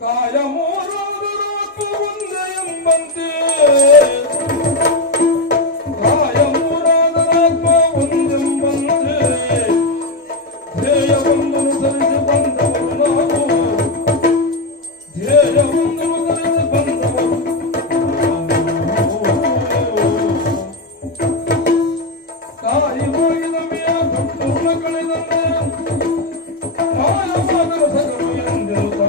ಕಾಯ ಮೂರಾದರಾತ್ಮ ಒಂದೇ ಎಂಬಂತೆ ಕಾಯ ಮೂರಾದರಾತ್ಮ ಒಂದೆಂಬಂತೆ ಧ್ಯೇಯವನ್ನು ಸರಿಸಿ ಬಂದವರು ನಾವು ಧ್ಯೇಯವನ್ನು ಸರಿಸಿ ಬಂದವರು ಕಾಯಿ ಹೋಗಿದ ಮೇಯ ಪೂರ್ಣ ಕಳೆದಂತೆ ಮಾಯವಾದರ ಸಗರು ಎಂದೆನುತ್ತ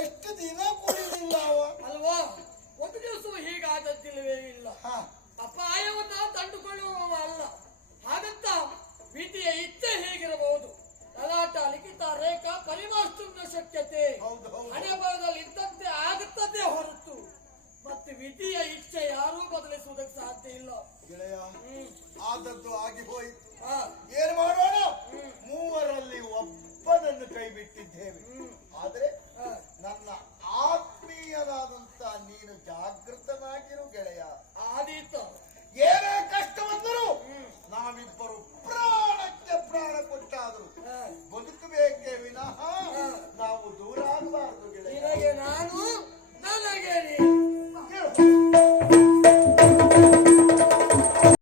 ಎಷ್ಟು ದಿನ ಕುಡಿಲಿಲ್ಲ ಅಲ್ವಾ? ಒಂದು ದಿವಸ ಹೀಗಾದದ್ದಿಲ್ಲವೇ ಇಲ್ಲ. ಅಪಾಯವನ್ನ ತಂದುಕೊಳ್ಳುವವ ಅಲ್ಲ. ಹಾಗಂತ ವಿಧಿಯ ಇಚ್ಛೆ ಹೇಗಿರಬಹುದು? ಲಲಾಟ ಲಿಖಿತ ರೇಖಾ ಪರಿಮಾಷ್ಟುನ ಶಕ್ಯತೆ ಹಣೆ ಬರದಲ್ಲಿ ಇದ್ದಂತೆ ಆಗುತ್ತದೆ ಹೊರತು ಮತ್ತೆ ವಿಧಿಯ ಇಚ್ಛೆ ಯಾರೂ ಬದಲಿಸುವುದಕ್ಕೆ ಸಾಧ್ಯ ಇಲ್ಲ. ಗೆಳೆಯ, ಆದದ್ದು ಆಗಿ ಹೋಯಿತು. ಏನ್ ಮಾಡೋಣ? ಮೂವರಲ್ಲಿ ಒಬ್ಬನನ್ನು ಕೈ ಬಿಟ್ಟಿದ್ದೇವೆ. ಆದ್ರೆ ನನ್ನ ಆತ್ಮೀಯನಾದಂತ ನೀನು ಜಾಗೃತನಾಗಿರು ಗೆಳೆಯ. ಆದೀತು. ಏನೇ ಕಷ್ಟ ಬಂದರೂ ನಾವಿಬ್ಬರು ಪ್ರಾಣಕ್ಕೆ ಪ್ರಾಣ ಕೊಟ್ಟಾದ್ರು ಬದುಕಬೇಕೇ ವಿನಃ ನಾವು ದೂರ ಆಗಬಾರದು ಗೆಳೆಯ. ನಿನಗೆ ನಾನು